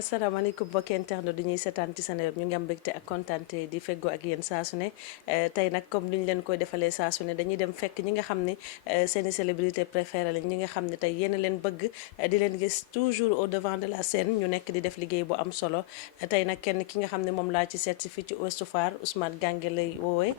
asalaamaaleykum mbokki internet du ñuy seetaan ci Seneweb ñu ngi am mbégte ak kontaante di feggoo ak yéen saa su ne tey nag comme ni ñu leen koy defalee saa su ne dañuy dem fekk ñi nga xam ne seeni célébrité préférée lañ ñi nga xam ne tey yéen leen bëgg di leen gis toujours au devant de la scène ñu nekk di def liggéey bu am solo tey nag kenn ki nga xam ne moom laa ci seet si fii ci Ouest Foire Ousmane Gangue lay woowee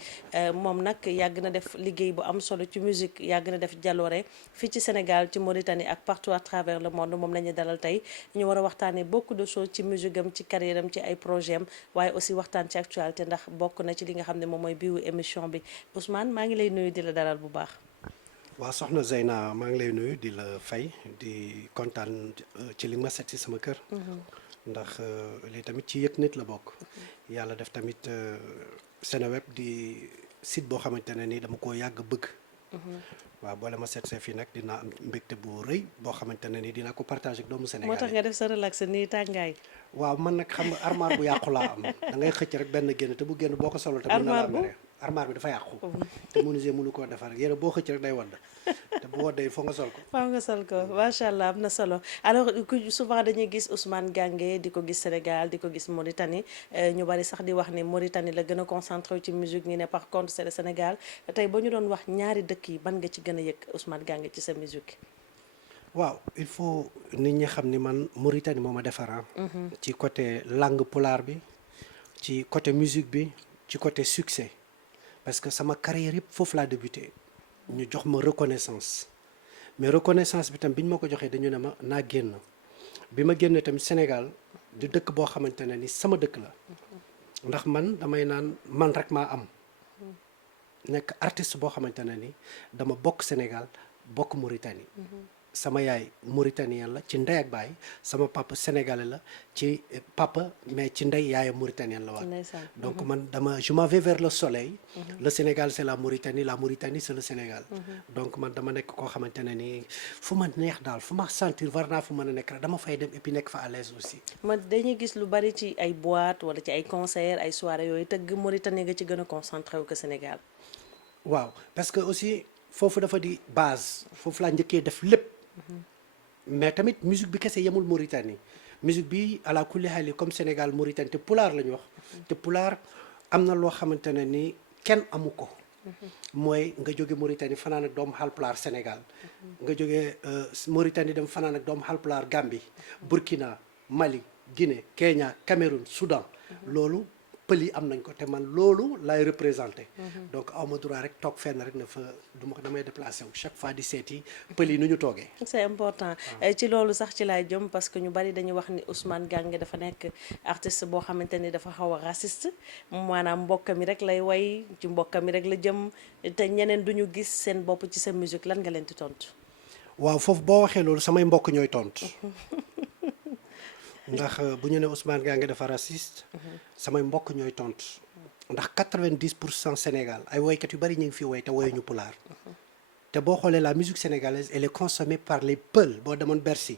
moom nag yàgg na def liggéey bu am solo ci musique yàgg na def jaloore fii ci Sénégal ci Mauritanie ak partout à travers le monde moom la ñu dalal tey ñu war a waxtaanee beaucoup de choses ci musique am ci carrière am ci ay projet am waaye aussi waxtaan ci actualité ndax bokk na ci li nga xam ne moom mooy biiwu émission bi Ousmane maa ngi lay nuyu di la dalal bu baax. waaw soxna Zeyna maa ngi lay nuyu di la fay di kontaan ci li ma seet si sama kër. ndax lii tamit ci yëg nit la bokk. yàlla def tamit Seneweb di site boo xamante ne ni dama ko yàgg bëgg. waaw boole ma seet see fii nag dinaa am mbégte bu rëy boo xamante ne ni dinaa ko partagé ak doomu Sénégal moo tax nga def sa relax nii tàngaay. waaw man nag xam nga armoire bu yàqu laa am da ngay xëcc rek benn génn te bu génn boo ko solo te mën na laa mere armoire bi dafa yàqu te menuisier mënu koo defar yére boo xëcc rek day wadd te bu waddee foo nga sol ko faaw nga sol ko macha allah am na solo alors souvent dañuy gis Ousmane Gangue di ko gis Sénégal di ko gis Mauritanie ñu bari sax di wax ni Mauritanie la gën a concentré ci musique ñi ne par contre c'est le Sénégal tey ba ñu doon wax ñaari dëkk yi ban nga ci gën a yëg Ousmane Gangue ci sa musique. waaw il faut nit ñi xam ni man Mauritanie moo ma defar ci côté langue pulaar bi ci côté musique bi ci côté succès parce que sama carrière yëpp foofu laa débuté ñu jox ma reconnaissance mais reconnaissance bi tam bi ñu ma ko joxee dañu ne ma naa génn bi ma génnee tamit Sénégal di dëkk boo xamante ne ni sama dëkk la ndax man damay naan man rek maa am nekk artiste boo xamante ne ni dama bokk Sénégal bokk Mauritanie. sama yaay mauritanien la ci ndey ak baay sama papa sénégalais la ci papa mais ci ndey yaayam mauritanienne la waat donc man je m'en vais vers le soleil. le Sénégal c'est la Mauritanie c'est le Sénégal. donc man dama nekk koo xamante ne ni fu ma neex daal fu ma sentir war naa fu mën a nekk rek dama fay dem et puis nekk fa à l'aise aussi. man dañuy gis lu bari ci ay boîte wala ci ay concert ay soirée yooyu tëgg Mauritanie nga ci gën a concentré wu ko Sénégal. waaw parce que aussi foofu dafa di base foofu laa njëkkee def lépp. mais tamit musique bi kese yemul Mauritanie musique bi à la kulli haali comme Sénégal Mauritanie te pulaar la ñu wax. te pulaar am na loo xamante ne ni kenn amu ko. mooy nga jóge Mauritanie fanaan ak doomu Haalpulaar Sénégal. nga jóge Mauritanie dem fanaan ak doomu Haalpulaar Gambie. Burkina Mali Guinée Kenya Cameroun Soudan. loolu pël yi am nañ ko te man loolu lay représenté. donc aw ma droit rek toog fenn rek ne fa duma ko damay déplacé wu chaque fois di seeti pël yi nu ñu toogee. c'est important ci loolu sax ci laay jëm parce que ñu bari dañuy wax ni Ousmane Gangue dafa nekk artiste boo xamante ni dafa xaw a raciste maanaam mbokk mi rek lay way ci mbokk mi rek la jëm te ñeneen duñu gis seen bopp ci sa musique lan nga leen di tontu. waaw foofu boo waxee loolu samay mbokk ñooy tontu. ndax bu ñu ne Ousmane Gangue dafa raciste. samay mbokk ñooy tontu. ndax 90% Sénégal ay woykat yu bari ñu ngi fi woy te woyuñu pulaar. te boo xoolee la musique sénégalaise elle est consommée par les Peuls boo demoon Bercy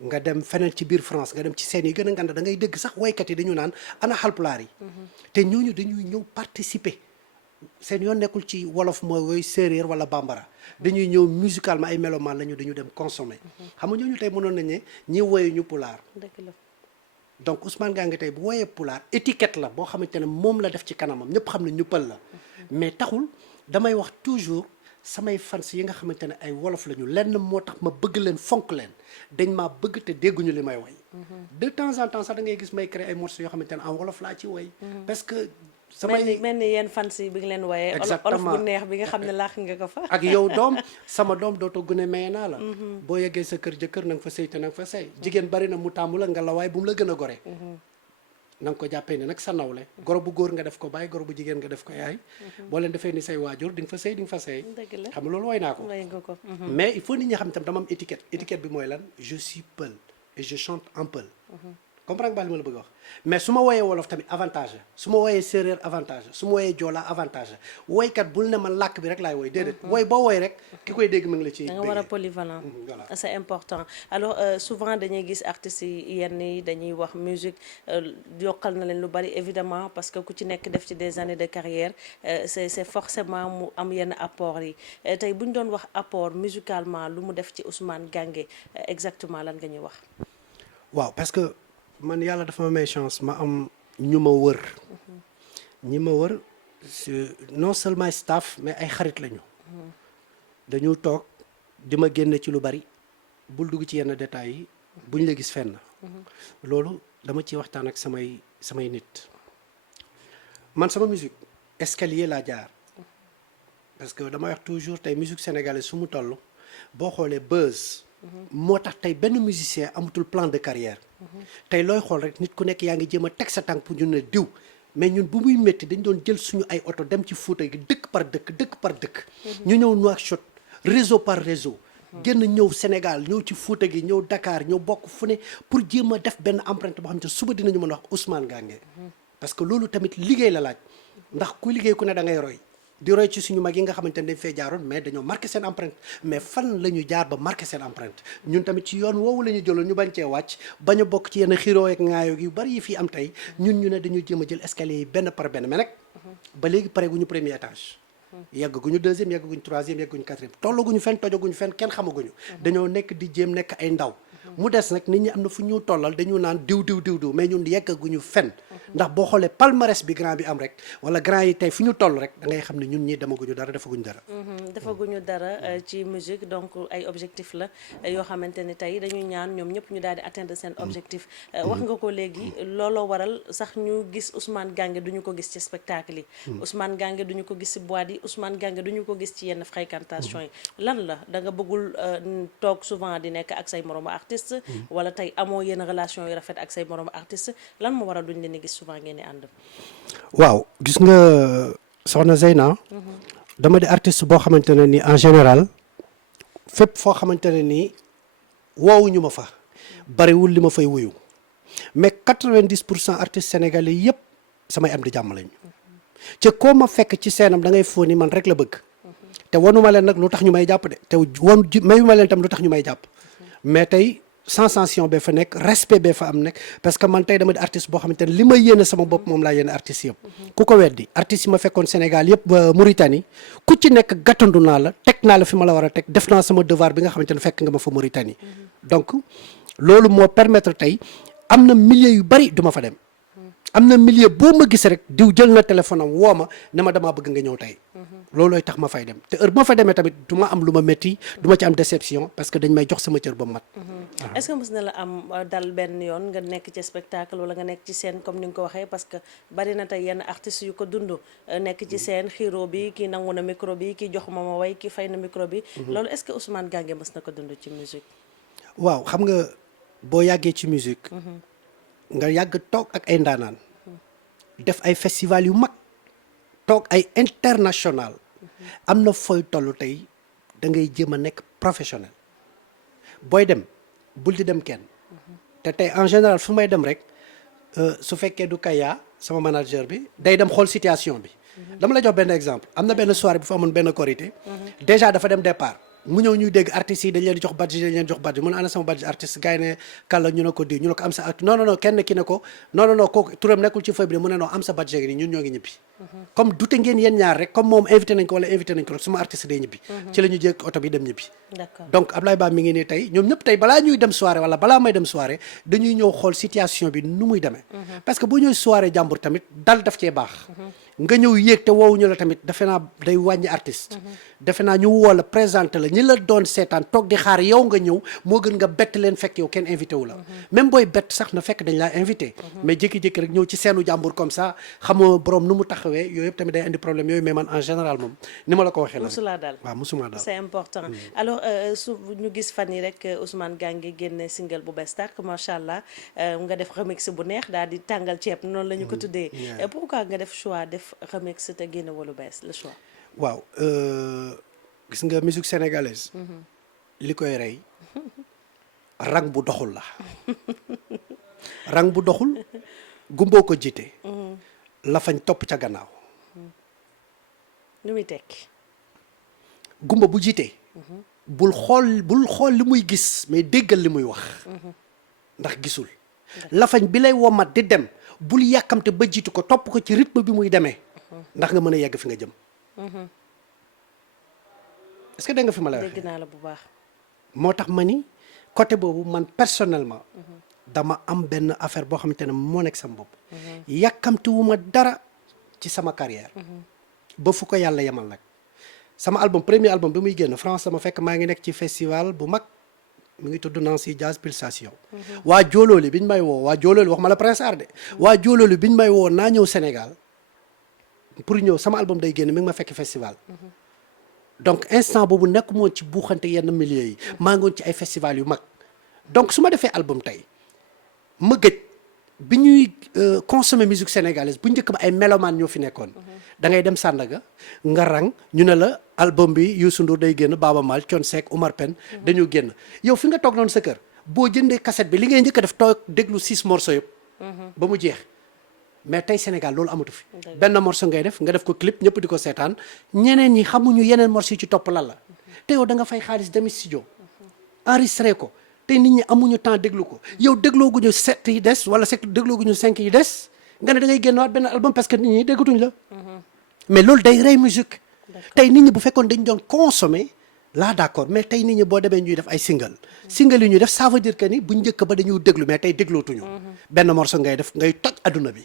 nga dem feneen ci biir France nga dem ci scène yi gën a ngand da ngay dégg sax woykat yi dañu naan ana Haalpulaar yi. te ñooñu dañuy ñëw participer. seen yoon nekkul ci wolof mooy woy séeréer wala bambara dañuy ñëw musicalement ay mélomanes lañu dañu dem consommer. xam nga ñooñu tey mënoon nañ ne ñi woyuñu pulaar. donc Ousmane Gangue tey bu woyee pulaar étiquette la boo xamante ne moom la def ci kanamam ñëpp xam ne ñu pël la. mais taxul damay wax toujours samay fans yi nga xamante ne ay wolof lañu lenn moo tax ma bëgg leen fonk leen dañ maa bëgg te dégguñu li may woy. de temps en temps sax da ngay gis may créer ay morceaux yoo xamante ne en wolof laa ci woy. parce que samay mel ni yéen fans yi bi nga leen wooyee. olof bu neex bi nga xam ne laax nga ko fa. ak yow doom sama doom dootoo gën a maye naa la. boo yeggee sa kër jëkkër na nga fa sëy te na nga fa sëy jigéen bari na mu tàmmu la nga la waaye bu mu la gën a gore. na nga ko jàppee ne nag sa nawle goro bu góor nga def ko baay goro bu jigéen nga def ko yaay. boo leen defee ni say waajur di nga fa sëy di nga fa sëy. xam nga loolu woy naa ko. mais il faut nit ñi xam tam dama am étiquette bi mooy lan je suis peul et je chante en peul. comprendre nga li ma la bëgg a wax mais su ma woyee wolof tamit avantage su ma woyee séeréer avantage su ma woyee joola avantage woykat bul ne man làkk bi rek laay woy déedéet woy boo woy rek ki koy dégg mu ngi la ci da nga war a polyvalent. voilà c'est important alors souvent dañuy gis artistes yi yenn yi dañuy wax musique yokkal na leen lu bari évidemment parce que ku ci nekk def ci des années de carrière c'est forcément mu am yenn apport yi tey bu ñu doon wax apport musicalement lu mu def ci Ousmane Gangue exactement lan nga ñuy wax. waaw parce que man yàlla dafa ma may chance ma am ñu ma wër ñi ma wër non seulement staff mais ay xarit lañu dañu toog di ma génne ci lu bari bul dugg ci yenn détails yi buñ la gis fenn loolu dama ciy waxtaan ak samay nit man sama musique escalier laa jaar parce que dama wax toujours tey musique sénégalaise su mu toll boo xoolee buzz moo tax tey benn musicien amatul plan de carrière tey looy xool rek nit ku nekk yaa ngi jéem a teg sa tànk pour ñu ne diw mais ñun bu muy métti dañ doon jël suñu ay oto dem ci Fuuta gi dëkk par dëkk ñu ñëw Nouakchott réseau par réseau génn ñëw Sénégal ñëw ci Fuuta gi ñëw Dakar ñëw bokk fu ne pour jéem a def benn empreinte boo xam ne suba dinañu mën a wax Ousmane Gangué parce que loolu tamit liggéey la laaj ndax ku liggéey ku ne da ngay roy di roy ci suñu mag yi nga xamante ne dañ fee jaaroon mais dañoo marqué seen empreinte mais fan la ñu jaar ba marqué seen empreinte ñun tamit ci yoon woowu la ñu jëloon ñu bañ cee wàcc bañ a bokk ci yenn xiroo ak ŋaayoo yu bari yi fii am tey ñun ñu ne dañu jéem a jël escalier yi benn par benn mais nag ba léegi pare guñu premier étage yeggaguñu deuxième yeggaguñu troisième yeggaguñu quatrième tollaguñu fenn tojaguñu fenn kenn xamaguñu dañoo nekk di jéem nekk ay ndaw mu des nag nit ñi am na fu ñu tollal dañu naan diw mais ñun yeggaguñu fenn ndax boo xoolee palmarès bi grand bi am rek wala grand yi tey fu ñu toll rek da ngay xam ne ñun ñi demaguñu dara defaguñu dara defaguñu dara ci musique donc ay objectif la yoo xamante ni tey dañuy ñaan ñoom ñëpp ñu daal di atteindre seen objectif wax nga ko léegi looloo waral sax ñu gis Ousmane Gangué duñu ko gis ci spectacle yi Ousmane Gangué duñu ko gis ci boîte yi Ousmane Gangué duñu ko gis ci yenn fréquentation yi lan la da nga bëggul toog souvent di nekk ak say moromu artiste wala tey amoo yenn relation yu rafet ak say moromu artiste lan moo waral duñ leen di gis souvent ngeen di ànd waaw gis nga soxna Zeyna dama di artiste boo xamante ne ni en général fépp foo xamante ne nii woowuñu ma fa bariwul li ma fay wuyu mais 90% artistes sénégalais yëpp samay am di jàmm lañu ca koo ma fekk ci seenam da ngay foo ni man rek la bëgg te wanuma leen nag lu tax ñu may jàpp de te mayuma leen tam lu tax ñu may jàpp mais tey sensation bee fa nekk respect bee fa am nekk parce que man tey dama di artiste boo xamante ne li ma yéene sama bopp moom laa yéene artistes yëpp ku ko weddi artistes yi ma fekkoon Sénégal yëpp ba Mauritanie ku ci nekk gàttandu naa la teg naa la fi ma la war a teg def naa sama devoir bi nga xamante ne fekk nga ma fa Mauritanie donc loolu moo permettre tey am na milieu yu bari duma fa dem am na milieu boo ma gis rek diw jël na téléphone am woo ma ne ma damaa bëgg nga ñëw tey loolooy tax ma fay dem te heure bu ma fa demee tamit du ma am lu ma métti du ma ci am déception parce que dañ may jox sama cër ba mat est-ce que mës na la am dal benn yoon nga nekk ci spectacle wala nga nekk ci scène comme ni nga ko waxee parce que bari na tey yenn artistes yu ko dund nekk ci scène xiro bi kii nangu na micro bi kii jox ma way kii fay na micro bi loolu est-ce que Ousmane Gangué mës na ko dund ci musique waaw xam nga boo yàggee ci musique nga yàgg toog ak ay ndaanaan def ay festival yu mag toog ay international am na fooy toll tey da ngay jéem a nekk professionnel booy dem bul di dem kenn te tey en général fu may dem rek su fekkee du Kaya sama manager bi day dem xool situation bi dama la jox benn exemple am na benn soirée bu fa amoon benn korité déjà dafa dem départ mu ñëw ñuy dégg artistes yi dañ leen di jox badge mu ne ana sama badge artiste gars yi ne kàlla ñu ne ko di ñu ne ko am sa non kenn ki ne ko non kooku turam nekkul ci feuille bi de mu ne non am sa badge gi ñun ñoo ngi ñibbi comme dute ngeen yéen ñaar rek comme moom invité nañ ko wala invité nañ ko rek suma artiste day ñibbi ci la ñu jékk oto bi dem ñibbi donc Ablaye Ba mi ngi nii tey ñoom ñëpp tey balaa ñuy dem soirée wala balaa may dem soirée dañuy ñëw xool situation bi nu muy demee parce que boo ñëw soirée jàmbur tamit dal daf cee baax nga ñëw yéeg te woowuñu la tamit defe naa day wàññi artiste defe naa ñu woo la présenté la ñi la doon seetaan toog di xaar yow nga ñëw moo gën nga bett leen fekk yow kenn invité wu la même booy bett sax na fekk dañ laa invité mais jékki-jékki rek ñëw ci seenu jàmbur comme ça xamoo borom nu mu taxawee yooyu yëpp tamit day indi problème yooyu mais man en général moom ni ma la ko waxee la musulaa daal waaw musuma daal c'est important alors su ñu gis fan yi rek Ousmane Gangué génne single bu bees tàkk macha allah nga def remix bu neex daal di tàngal ceeb noonu la ñu ko tuddee pourquoi nga def choix def remix te génne walu bees le choix waaw gis nga musique sénégalaise li koy rey rang bu doxul la rang bu doxul gumboo ko jiite la fañ topp ca gannaaw lu muy tekki gumba bu jiitee bul xool li muy gis mais déggal li muy wax ndax gisul lafañ bi lay womat di dem bul yàkkamte ba jiitu ko topp ko ci rythme bi muy demee ndax nga mën a yegg fi nga jëm est-ce que dégg nga fi ma lay waxee dégg naa la bu baax moo tax ma ni côté boobu man personnellement dama am benn affaire boo xamante ne moo nekk sama bopp. yàkkamtiwuma dara ci sama carrière. ba fu ko yàlla yemal nag. sama album premier album bi muy génn France sama fekk maa ngi nekk ci festival bu mag mu ngi tudd Nancy Jazz Pulsation. waa Joolooli biñ may woo waa Joolooli wax ma la Prince Art de. waa Joolooli biñ may woo naa ñëw Sénégal pour ñëw sama album day génn mi ngi ma fekk festival. donc instant boobu nekk moon ci buuxante yenn milieu yi. maa ngi woon ci ay festival yu mag. donc su ma defee album tey ma gëj bi ñuy consommer musique sénégalaise bu njëkk ba ay mélomane ñoo fi nekkoon. da ngay dem Sandaga nga rang ñu ne la album bi Youssou Ndour day génn Baaba Maal Thione Seck Omar Pène dañu génn yow fi nga toog noonu sa kër boo jëndee cassette bi li ngay njëkk a def toog déglu 6 morceaux yëpp. ba mu jeex mais tey Sénégal loolu amatu fi. benn morceau ngay def nga def ko clip ñëpp di ko seetaan ñeneen ñi xamuñu yeneen morceaux yi ci topp lan la te yow da nga fay xaalis dem studio enregistré ko te nit ñi amuñu temps déglu ko yow déglooguñu 7 yi des wala déglooguñu 5 yi des nga ne da ngay génnewaat benn album parce que nit ñi déggatuñ la. mais loolu day rey musique. tey nit ñi bu fekkoon dañ doon consommer là d'accord mais tey nit ñi boo demee ñuy def ay single yi ñuy def ça veut dire que ni bu njëkk ba dañuy déglu mais tey déglootuñu. benn morceau ngay def ngay toj adduna bi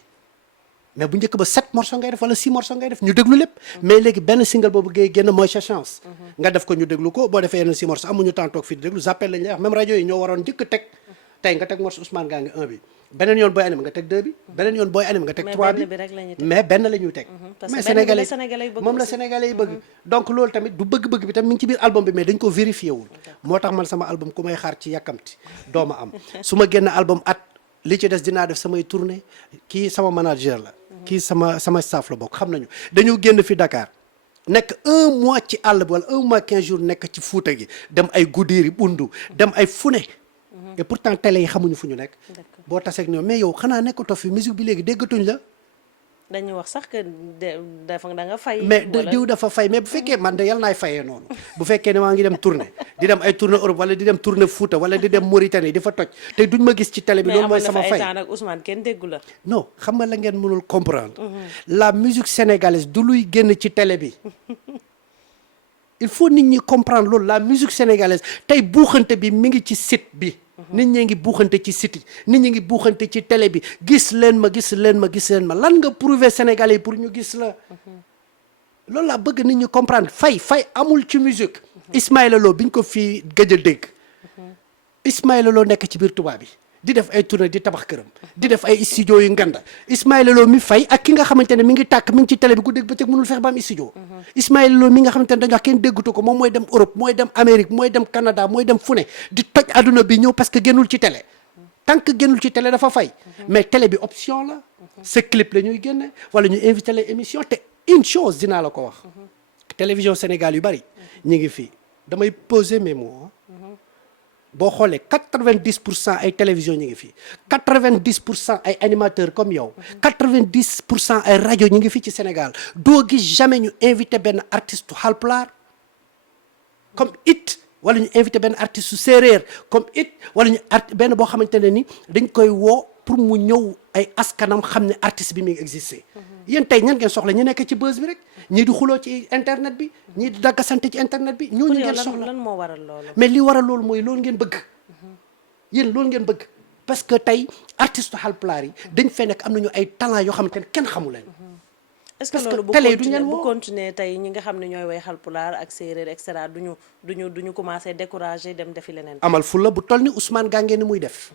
mais bu njëkk ba 7 morceaux ngay def wala 6 morceaux ngay def ñu déglu lépp. mais léegi benn single boobu ngay génn mooy sa chance. nga def ko ñu déglu ko boo defee yeneen 6 morceaux amuñu temps toog fii di déglu zappel lañ lay wax même rajo yi ñoo waroon njëkk teg tey nga teg morceau Ousmane Gange 1 bi. beneen yoon booy animé nga teg 2 bi beneen yoon booy animé nga teg 3 bi mais benn la ñuy teg. mais sénégalais moom la sénégalais yi bëgg. donc loolu tamit du bëgg-bëgg bi tamit mi ngi ci biir album bi mais dañ ko vérifié wul. moo tax man sama album ku may xaar ci yàkkamti dooma am su ma génn album at li ci des dinaa def samay tournée kii sama manager la. kii sama staff la bokk xam nañu dañu génn fi Dakar nekk 1 mois ci àll bi wala 1 mois 15 jours nekk ci Fuuta gi dem ay Goudiry Bundu dem ay Fune. et pourtant télé yi xamuñu fu ñu nekk. boo taseeg ñoom mais yow xanaa nekkatoo fi musique bi léegi déggatuñ la. dañu wax sax que dafa da nga fay. mais diw dafa fay mais bu fekkee man de yàlla naay fayee noonu. bu fekkee ne maa ngi dem tournée di dem ay tournée Europe wala di dem tournée Fouta wala di dem Mauritanie di fa toj te duñ ma gis ci télé bi. loolu mooy sama fay mais amoon na fa ay temps nag Ousmane kenn déggu la. non xam nga la ngeen mënul comprendre. la musique sénégalaise du luy génn ci télé bi. il faut nit ñi comprendre loolu la musique sénégalaise tey buuxante bi mi ngi ci site bi. nit ñi ngi buuxante ci site yi nit ñi ngi buuxante ci télé bi gis leen ma lan nga prouver Sénégalais yi pour ñu gis la. loolu laa bëgg nit ñi comprendre fay amul ci musique. Ismaïla Lo biñ ko fii gëj a dégg. Ismaïla Lo nekk ci biir tubaab bi di def ay tournée di tabax këram. di def ay studio yu nganda Ismaïla Lo mi fay ak ki nga xamante ne mi ngi tàkk mi ngi ci télé bi ku dégg bëccëg mënul fex ba am studio. Ismaïla Lo mi nga xamante ne dañu wax kenn déggutu ko moom mooy dem Europe mooy dem Amérique mooy dem Canada mooy dem fu ne di toj adduna bi ñëw parce que génnul ci télé. tant que génnul ci télé dafa fay. mais télé bi option la. sa clip la ñuy génne wala ñu invité les émissions te une chose dinaa la ko wax. télévision Sénégal yu bari ñu ngi fii damay poser mes mots. boo xoolee 90% ay télévision ñu ngi fii 90% ay animateurs comme yow 90% ay rajo ñu ngi fii ci Sénégal doo gis jamais ñu invité benn artiste Haalpulaar comme it wala ñu invité benn artiste séeréer comme it wala ñu benn boo xamante ne ni dañ koy woo pour mu ñëw ay askanam xam ne artiste bi mi ngi existé. yéen tey ñan ngeen soxla ñu nekk ci buzz bi rek ñii di xuloo ci internet bi ñii di daggasante ci internet bi ñooñu ngeen soxla. lan moo waral loolu. mais li waral loolu mooy loolu ngeen bëgg. yéen loolu ngeen bëgg parce que tey artiste Haalpulaar yi dañ fee nekk am nañu ay talent yoo xamante ne kenn xamu leen. est-ce que loolu bu continuer tey ñi nga xam ne ñooy way Haalpulaar ak séeréer et cetera duñu commencé décourager dem defi leneen. amal fulla bu toll ni Ousmane Gange ni muy def.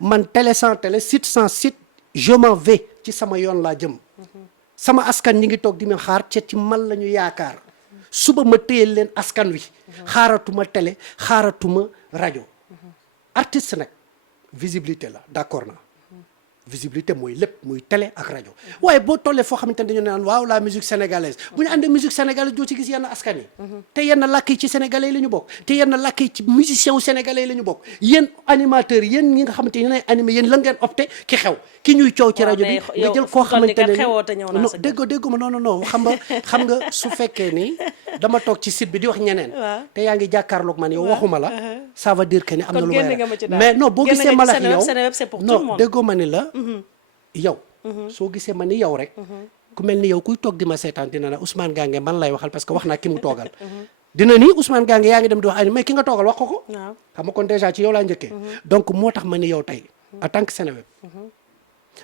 man télé sans télé site sans site je m'en vais ci sama yoon laa jëm. sama askan ñi ngi toog di ma xaar ca ci man la ñu yaakaar suba ma téyel leen askan wi xaaratuma télé xaaratuma rajo artiste nag visibilité la d'accord na visibilité mooy lépp muy télé ak rajo waaye boo tollee foo xamante ne dañu naan waaw la musique sénégalaise bu ñu àndee musique sénégalaise doo ci gis yenn askan yi te yenn làkk yi ci sénégalais yi la ñu bokk te yenn làkk yi ci musiciens wu sénégalais yi la ñu bokk yéen animateurs yéen ñi nga xamante ne yéenay animé yéen la ngeen opté ki xew ki ñuy coow ci rajo bi nga jël koo xamante ne non déggo ma non xam nga su fekkee ni dama toog ci site bi di wax ñeneen te yaa ngi jàkkaarloog man yow waxuma la ça veut dire que ni am na lu may mais non boo gisee ma la yow non déggoo ma ni la yow soo gisee ma ni yow rek ku mel ni yow kuy toog di ma seetaan dina na Ousmane Gange man lay waxal parce que wax naa ki mu toogal dina ni Ousmane Gange yaa ngi dem di wax mais ki nga toogal wax ko xam nga kon déjà ci yow laa njëkkee donc moo tax ma ni yow tey en tant que Seneweb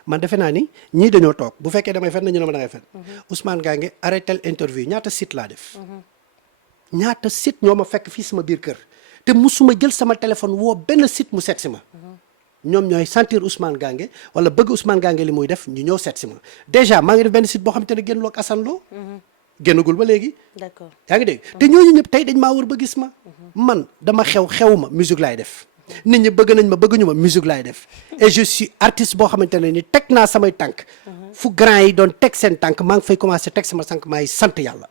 man defe naa ni ñii dañoo toog bu fekkee damay fen nañu ne ma dangay fen Ousmane Gange arrêté interview ñaata site laa def ñaata site ñoo ma fekk fii sama biir kër te musuma jël sama téléphone woo benn site mu seet si ma ñoom ñooy sentir Ousmane Gange wala bëgg Ousmane Gange li muy def ñu ñëw seet si ma déjà maa ngi def benn site boo xam te ne génn loog Assane Lo génnagul ba léegi d'accord yaa ngi dégg te ñooñu ñëpp tey dañ maa wër ba gis ma man dama xewuma musique laay def nit ñi bëgg nañ ma bëgguñu ma musique laay def et je suis artiste boo xamante ne ni teg naa samay tànk fu grand yi doon teg seen tànk maa ngi fay commencé teg sama tànk maa ngi sant yàlla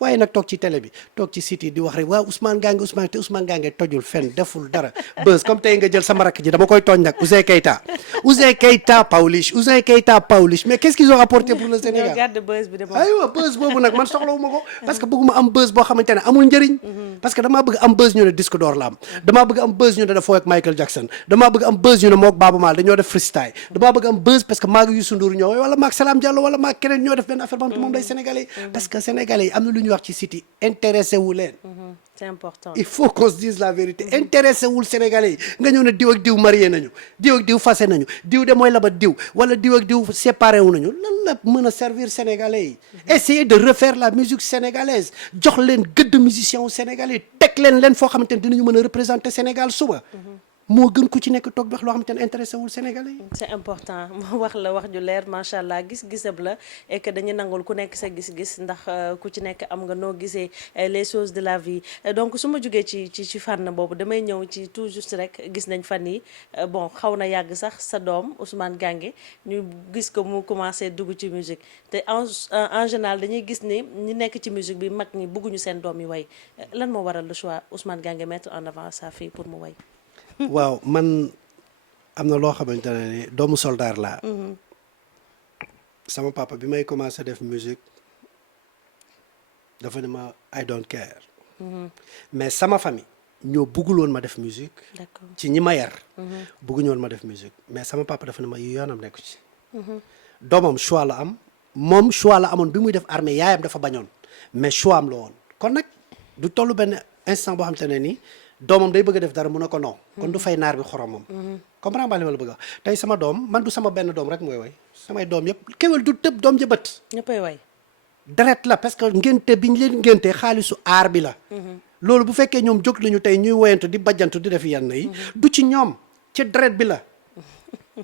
waaye nag toog ci télé bi toog ci site yi di wax rek waaw Ousmane Gange te Ousmane Gange tojul fenn deful dara buzz comme tey nga jël sama rakk ji dama koy tooñ nag Ouzin Keita Pawlish mais qu'est-ce qu'ils ont apporté pour le Sénégal aywa buzz boobu nag man soxlawuma ko parce que bëgguma am buzz boo xamante ne amul njëriñ parce que damaa bëgg am buzz ñu ne disque d'or la am damaa bëgg am buzz ñu ne dafoo ak Michael Jackson damaa bëgg am buzz ñu ne mook Baaba Maal dañoo def freestyle damaa bëgg am buzz parce que maa ngi Youssou Ndour ñoo wala maag Salam Diallo wala maag keneen ñoo def benn affaire boo xam te moom lay sénégalais parce que sénégalais yi am na lu ñuy wax ci site yi intéressé wu leen c'est important il faut qu'on se dise la vérité intéressé wul sénégalais yi nga ñëw ne diw ak diw marié nañu diw ak diw fase nañu diw de mooy labat diw wala diw ak diw séparé wu nañu lan la mën a servir sénégalais yi essayer de refaire la musique sénégalaise jox leen gëdd musicien sénégalais teg leen foo xamante ne dinañu mën a représenter Sénégal suba moo gën ku ci nekk toog di wax loo xamante ne intéressé wul Sénégalais yi. c'est important moo wax la wax ju leer macha allah gis-gisab la et que dañu nangul ku nekk sa gis-gis ndax ku ci nekk am nga noo gisee les choses de la vie donc su ma jógee ci fànn boobu damay ñëw ci tout juste rek gis nañ fan yi bon xaw na yàgg sax sa doom Ousmane Gange ñu gis ko mu commencé dugg ci musique te en général dañuy gis ni ñi nekk ci musique bi mag ñi bëgguñu seen doom yi way lan moo waral le choix Ousmane Gange mettre en avant sa fille pour mu way. waaw man am na loo xamante ne ni doomu soldaar laa. sama papa bi may commencé def musique dafa ne ma I don't care. mais sama famille ñoo bëggul woon ma def musique. d'accord ci ñi ma yar. bëgguñu woon ma def musique mais sama papa dafa ne ma yoonam nekku ci. doomam choix la am moom choix la amoon bi muy def armée yaayam dafa bañoon mais choix am la woon kon nag du tollu benn instant boo xamante ne nii. doomam day bëgg a def dara mu ne ko non kon du fay naar bi xoromam comprends nga li ma la bëgg a wax tey sama doom man du sama benn doom rek mooy way samay doom yëpp kéwél du tëb doom jëbët ñëppay way deret la parce que ngénte bi ñu leen ngénte xaalisu aar bi la loolu bu fekkee ñoom jóg nañu tey ñuy woyantu di bajjantu di def yenn yi du ci ñoom ci deret bi la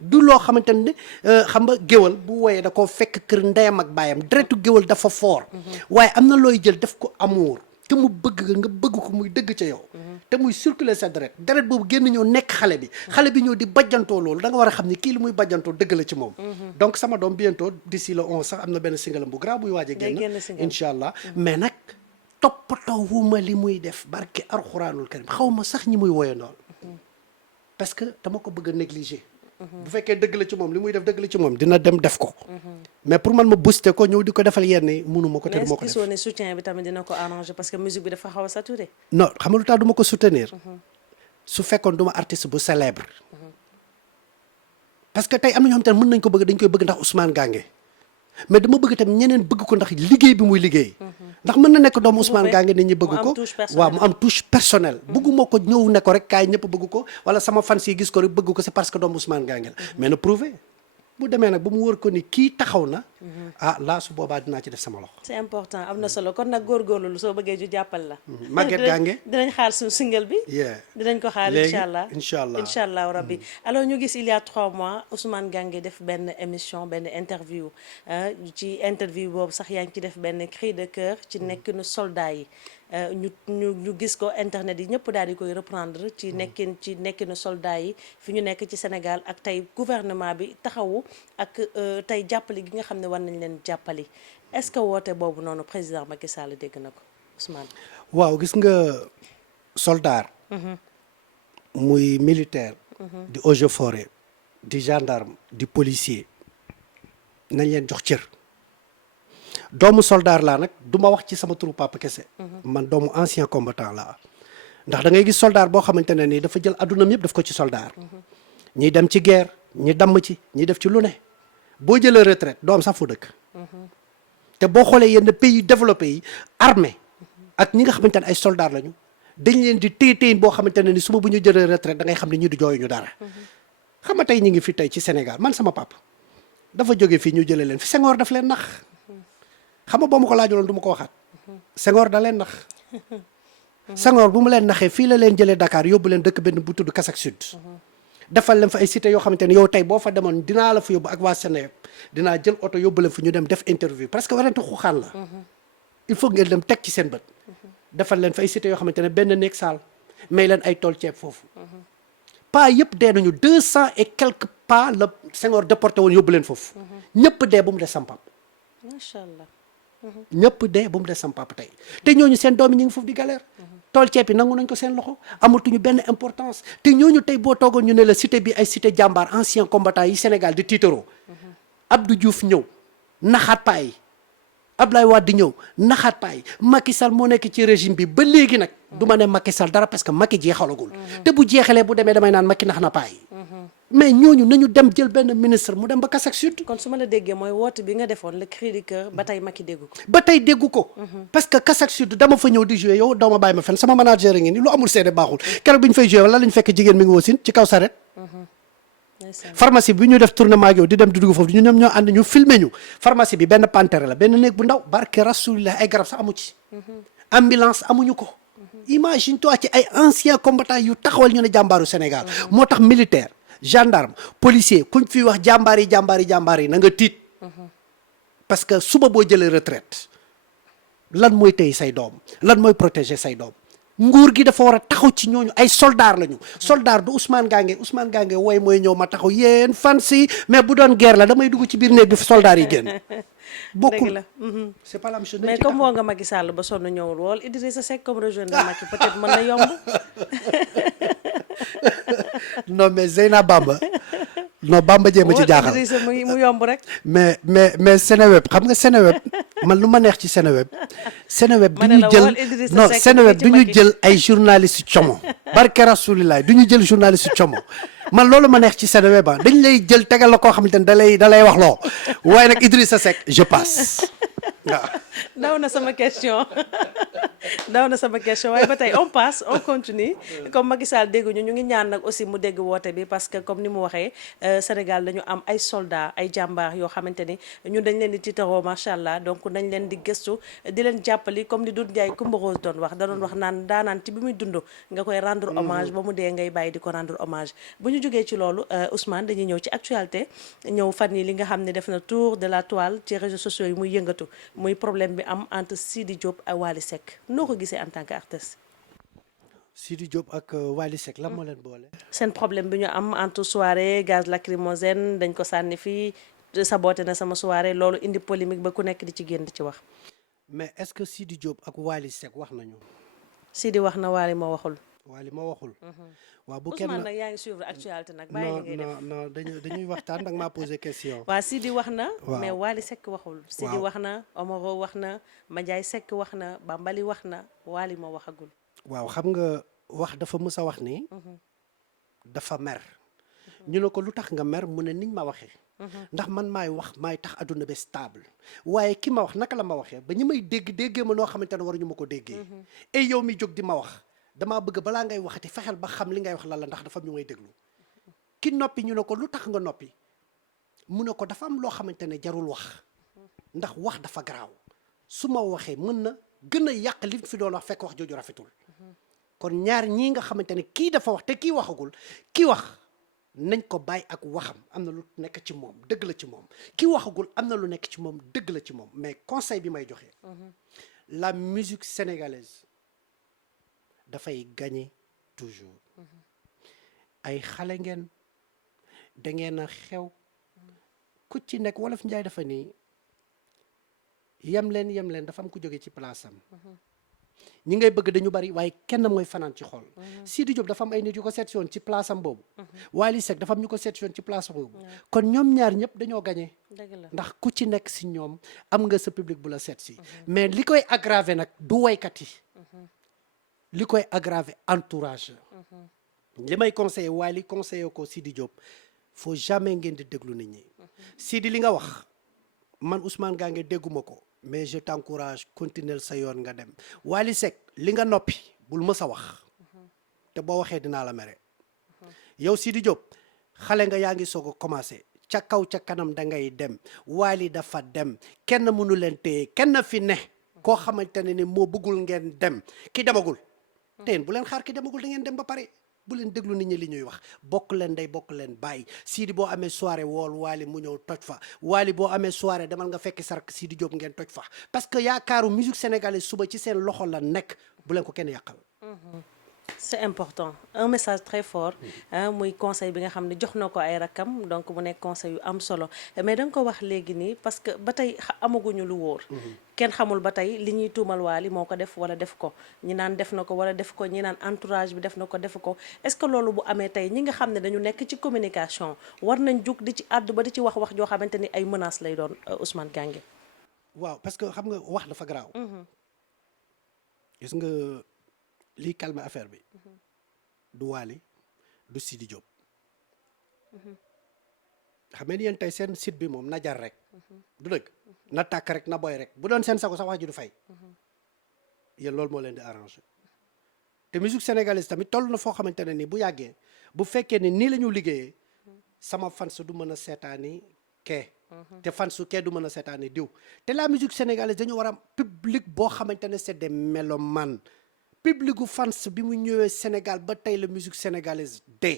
du loo xamante ne xam nga géwal bu woyee da koo fekk kër ndeyam ak baayam deretu géwal dafa fort waaye am na looy jël def ko amour te mu bëgg nga bëgg ko muy dëgg ca yow te muy circuler sa deret boobu génn ñëw nekk xale bi ñëw di bajjantoo loolu da nga war a xam ni kii li muy bajjantoo dëgg la ci moom donc sama doom bientôt d'ici le 11 sax am na benn single bu grave buy waaj a génn incha allah mais nag toppatoo wuma li muy def barke alxuraanul karim xaw ma sax ñi muy woyandool parce que dama ko bëgg a négliger bu fekkee dëgg la ci moom li muy def dëgg la ci moom dina dem def ko mais pour man ma booster ko ñëw di ko defal yenn yi mënuma ko te du ma ko def. mais est-ce que gisoo ne soutien bi tamit dina ko arranger parce que musique bi dafa xaw a saturé. non xam nga lu tax du ma ko soutenir su fekkoon du ma artiste bu célèbre parce que tey am na ñoo xam te ne mën nañ ko bëgg dañ koy bëgg ndax Ousmane Gange mais dama bëgg tam ñeneen bëgg ko ndax liggéey bi muy liggéey ndax mën na nekk doomu Ousmane Gange nit ñi bëgg ko waaw mu am touche personnelle bëgguma ko ñëw ne ko rek kaay ñëpp bëgg ko wala sama fans yi gis ko rek bëgg ko c'est parce que doomu Ousmane Gange la mais na prouver bu demee nag ba mu wër ko ni kii taxaw na là su boobaa dinaa ci def sama loxo. c'est important am na solo kon nag góorgóorlu lu soo bëggee ju jàppal la. Maguette Gange dinañ xaar suñu single bi. dinañ ko xaar incha allah rabbi alors ñu gis il y a 3 mois Ousmane Gange def benn émission benn interview ci interview boobu sax yaa ngi ci def benn cri de cœur ci nekkinu soldat yi. ñu gis ko internet yi ñëpp daal di koy reprendre ci nekkinu soldat yi fi ñu nekk ci Sénégal ak tey gouvernement bi taxawu ak tey jàppale gi nga xam ne war nañ leen jàppali est-ce que woote boobu noonu président Macky Sall dégg na ko Ousmane. waaw gis nga soldat. muy militaire. di eaux et forêt di gendarme di policier nañ leen jox cër. doomu soldat laa nag du ma wax ci sama turu papa kese. man doomu ancien combattant laa ndax da ngay gis soldat boo xamante ne nii dafa jël addunam yëpp daf ko ci soldat. ñi dem ci guerre ñi damm ci ñi def ci lu ne boo jëlee retraite doo am sax foo dëkk. te boo xoolee yenn pays développés yi armée ak ñi nga xamante ne ay soldats lañu dañ leen di téye boo xamante ne ni suba bu ñu jëlee retraite da ngay xam ne ñii du jooyu ñu dara. xam nga tey ñu ngi fi tey ci Sénégal man sama papa dafa jóge fii ñu jëlee leen fi Senghor daf leen nax xam nga boo ma ko laajaloon du ma ko waxaat Senghor da leen nax Senghor bu mu leen naxee fii la leen jëlee Dakar yóbbu leen dëkk benn bu tudd Kasak Sud defal leen fa ay cité yoo xamante ne yow tey boo fa demoon dinaa la fa yóbbu ak waa Sénégal dinaa jël oto yóbbu leen fa ñu dem def interview parce que warante xuxaan la il faut ngeen dem teg ci seen bët defal leen fa ay cité yoo xamante ne benn néeg saal may leen ay tool ceeb foofu pas yëpp dee nañu 200 et quelques pas la Senghor déporté woon yóbbu leen foofu ñëpp dee bu mu des sam pap macha allah. ñëpp dee bu mu des sam pap tey te ñooñu seen doom yi ñu ngi foofu di galère tool ceeb yi nangu nañ ko seen loxo amatuñu benn importance te ñooñu tey boo toogoon ñu ne la cité bi ay cité jàmbaar ancien combattant yi Sénégal di tiitaroo Abdou Diouf ñëw naxaat paa yi Ablaye Wade ñëw naxaat paa yi Macky Sall moo nekk ci régime bi ba léegi nag du ma ne Macky Sall dara parce que Macky jeexalagul te bu jeexalee bu demee damay naan Macky nax na paa yi mais ñooñu nañu dem jël benn ministre mu dem ba Kasak Sud kon su ma la déggee mooy woote bi nga defoon le cri du cœur ba tey Macky déggu ko. ba tey déggu ko parce que Kasak Sud dama fa ñëw di jouer yow doo ma bàyyi ma fen sama manager ngi ni lu amul seede baaxul keroog bi ñu fay jouer wala lañ fekk jigéen mi ngi wasin ci kaw saret pharmacie bi ñu def tournement ak yow di dem di dugg foofu ñu ñoom ñoo ànd ñu filmer ñu pharmacie bi benn pantere la benn néeg bu ndaw barke rasulillah ay garab sax amu ci ambulance amuñu ko imagine toi ci ay anciens combattants yu taxawal ñu ne jàmbaaru Sénégal moo tax militaire gendarme policier kuñ fi wax jàmbaar yi na nga tiit parce que suba boo jëlee retraite lan mooy tey say doom lan mooy protéger say doom nguur gi dafa war a taxaw ci ñooñu ay soldat lañu soldat du Ousmane Gange wooy mooy ñëw ma taxaw yéen fan si mais bu doon guerre la damay dugg ci biir néeg bi soldat yi génn bokkul la. c'est pas la même chose mais comme woo nga Macky Sall ba sonn ñëwul wool Idrissa Seck comme rejoindre Macky peut-être mën na yomb. non mais Zeyna Bamba non Bamba jéem a ci jaaxal Idrissa mu yomb rek. mais Seneweb xam nga Seneweb man lu ma neex ci Seneweb du ñu jël non Seneweb du ñu jël ay journaliste como barke rasulilah du ñu jël journaliste como man loolu ma neex ci Seneweb ba dañ lay jël tegal la koo xamante ne da lay wax loo waaye nag Idrissa Seck je passe waaw. daw na sama question waaye ba tey on passe on continue comme Macky Sall dégguñu ñu ngi ñaan nag aussi mu dégg woote bi parce que comme ni mu waxee Sénégal dañu am ay soldats ay jàmbaar yoo xamante ni ñun dañ leen di tiitaroo macha allah donc dañ leen di gëstu di leen jàppali comme ni Doudou Ndiaye Coumba Rose doon wax da doon wax naan daanaan ci bi muy dund nga koy rendre hommage ba mu dee ngay bàyyi di ko rendre hommage bu ñu jógee ci loolu Ousmane dañuy ñëw ci actualité ñëw fan yi li nga xam ne def na tour de la toile ci réseaux sociaux yi muy yëngatu muy problème bi am entre Sidi Diop ak Wally Seck noo ko gisee en tant qu'artiste. Sidi Diop ak Wally Seck lan moo leen boole. seen problème bi ñu am entre soirée gaz lacrymogène dañ ko sànni fii saboté na sama soirée loolu indi polémique ba ku nekk di ci génn di ci wax. mais est-ce que Sidi Diop ak Wally Seck wax nañu. Sidi wax na Wally moo waxul. Wally moo waxul. waaw bu kenn Ousmane nag yaa ngi suivre actualité nag. bàyyi li ngay def non dañuy waxtaan da nga maa posé question. waaw Sidi wax na. waaw mais Wally Seck waxul. Sidi wax na Omaro wax na Mandiaye Seck wax na Bambali wax na Wally moo waxagul. waaw xam nga wax dafa mës a wax ni. dafa mer. ñu ne ko lu tax nga mer mu ne niñ ma waxee. ndax man maay wax maay tax adduna bi stable waaye ki ma wax naka la ma waxee ba ñi may déggee ma noo xamante ne waruñu ma ko déggee. et yow mi jóg di ma wax. damaa bëgg balaa ngay waxati fexeel ba xam li ngay wax lan la ndax dafa am ñu may déglu ki noppi ñu ne ko lu tax nga noppi mu ne ko dafa am loo xamante ne jarul wax ndax wax dafa garaaw su ma waxee mën na gën a yàq li fi doon wax fekk wax jooju rafetul kon ñaar ñii nga xamante ne kii dafa wax te kii waxagul kii wax nañ ko bàyyi ak waxam am na lu nekk ci moom dëgg la ci moom kii waxagul am na lu nekk ci moom dëgg la ci moom mais conseil bi may joxe la musique sénégalaise dafay gagner toujours ay xale ngeen da ngeen a xew ku ci nekk wolof njaay dafa ni yem leen dafa am ku jóge ci place am ñi ngay bëgg dañu bari waaye kenn mooy fanaan ci xol Sidi Diop dafa am ay nit yu ko seet si woon ci place am boobu Wally Seck dafa am ñu ko seet si woon ci place boobu kon ñoom ñaar ñëpp dañoo gagné ndax ku ci nekk si ñoom am nga sa public bu la seet si mais li koy aggravé nag du woykat yi li koy aggravé entourage li may conseillé Wally conseillé ko Sidi Diop faut jamais ngeen di déglu nit ñi Sidi li nga wax man Ousmane Gange dégguma ko mais je t'encourage continuer sa yoon nga dem Wally Seck li nga noppi bul mës a wax te boo waxee dinaa la mere yow Sidi Diop xale nga yaa ngi soog a commencé ca kaw ca kanam da ngay dem Wally dafa dem kenn mënu leen téye kenn fi ne koo xamante ne ni moo bëggul ngeen dem ki demagul te yéen bu leen xaar ki demagul da ngeen dem ba pare bu leen déglu nit ñi li ñuy wax bokk leen day bokk leen bàyyi Sidi boo amee soirée wool Wally mu ñëw toj fa Wally boo amee soirée demal nga fekki sark Sidi Diop ngeen toj fa parce que yaakaaru musique sénégalaise suba ci seen loxo la nekk bu leen ko kenn yàqal. c'est important un message très fort muy conseil bi nga xam ne jox na ko ay rakam donc mu nekk conseil yu am solo mais da nga ko wax léegi nii parce que ba tey amaguñu lu wóor kenn xamul ba tey li ñuy tuumal Wally moo ko def wala def ko ñi naan def na ko wala def ko ñi naan entourage bi def na ko def ko est-ce que loolu bu amee tey ñi nga xam ne dañu nekk ci communication war nañ jug di ci àddu ba di ci wax joo xamante ni ay menaces lay doon Ousmane Gangué. waaw parce que xam nga wax dafa garaaw. gis nga lii calmer affaire bi du Wally du Sidi Diop xam ngeen yéen tey seen site bi moom na jar rek du dëgg na tàkk rek na boy rek bu doon seen sago sax wax ji du fay yéen loolu moo leen di arrangé te musique sénégalaise tamit toll na foo xamante ne ni bu yàggee bu fekkee ni nii la ñu liggéeyee sama fans du mën a seetaani kee te fansu kee du mën a seetaani diw te la musique sénégalaise dañu war a public boo xamante ne c'est des mélomanes public gu fans bi mu ñëwee Sénégal ba tey la musique sénégalaise de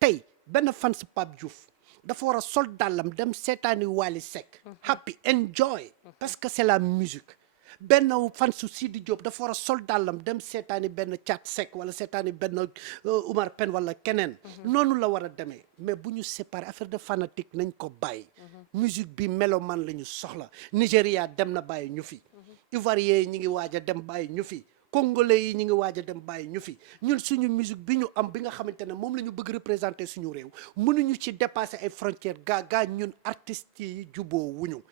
tey benn fans Pape Diouf dafa war a sol dàllam dem seetaani Wally Seck happy enjoy parce que c'est la musique benn fansu Sidi Diop dafa war a sol dàllam dem seetaani benn Thiat Seck wala seetaani benn Oumar Pène wala keneen noonu la war a demee mais bu ñu séparé affaire de fanatique nañ ko bàyyi musique bi mélomane la ñu soxla Nigéria dem na bàyyi ñu fi Ivoiriens yi ñi ngi waaj a dem bàyyi ñu fi Congolais yi ñi ngi waaj a dem bàyyi ñu fi ñun suñu musique bi ñu am bi nga xamante ne moom la ñu bëgg représenter suñu réew mënuñu ci dépasser ay frontières gaa ñun artistes yi juboo wuñu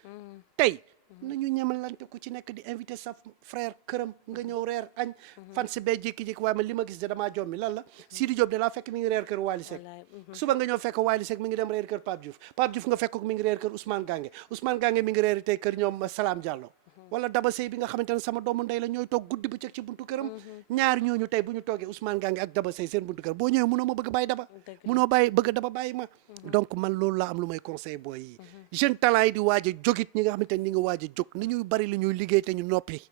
tey nañu ñamalante ku ci nekk di invité sa frère këram nga ñëw reer añ fan si bee jékki-jékki waaye man li ma gis de damaa jommi lan la Sidi Diop de laa fekk mi ngi reer kër Wally Seck suba nga ñëw fekk Wally Seck mi ngi dem reer kër Pape Diouf nga fekk ko mi ngi reer kër Ousmane Gangué mi ngi reer tey kër ñoom Salam Diallo wala Daba Sey bi nga xamante ne sama doomu ndey la ñooy toog guddi ba cëg ci buntu këram ñaar ñooñu tey bu ñu toogee Ousmane Gangué ak Daba Sey seen buntu kër boo ñëwee munoo ma bëgg bàyyi Daba munoo bëgg Daba bàyyi ma donc man loolu laa am lu may conseil booy yi jeune talent yi di waaj a jógit ñi nga xamante ne ñi ngi waaj a jóg ni ñuy bari li ñuy liggéey te ñu noppi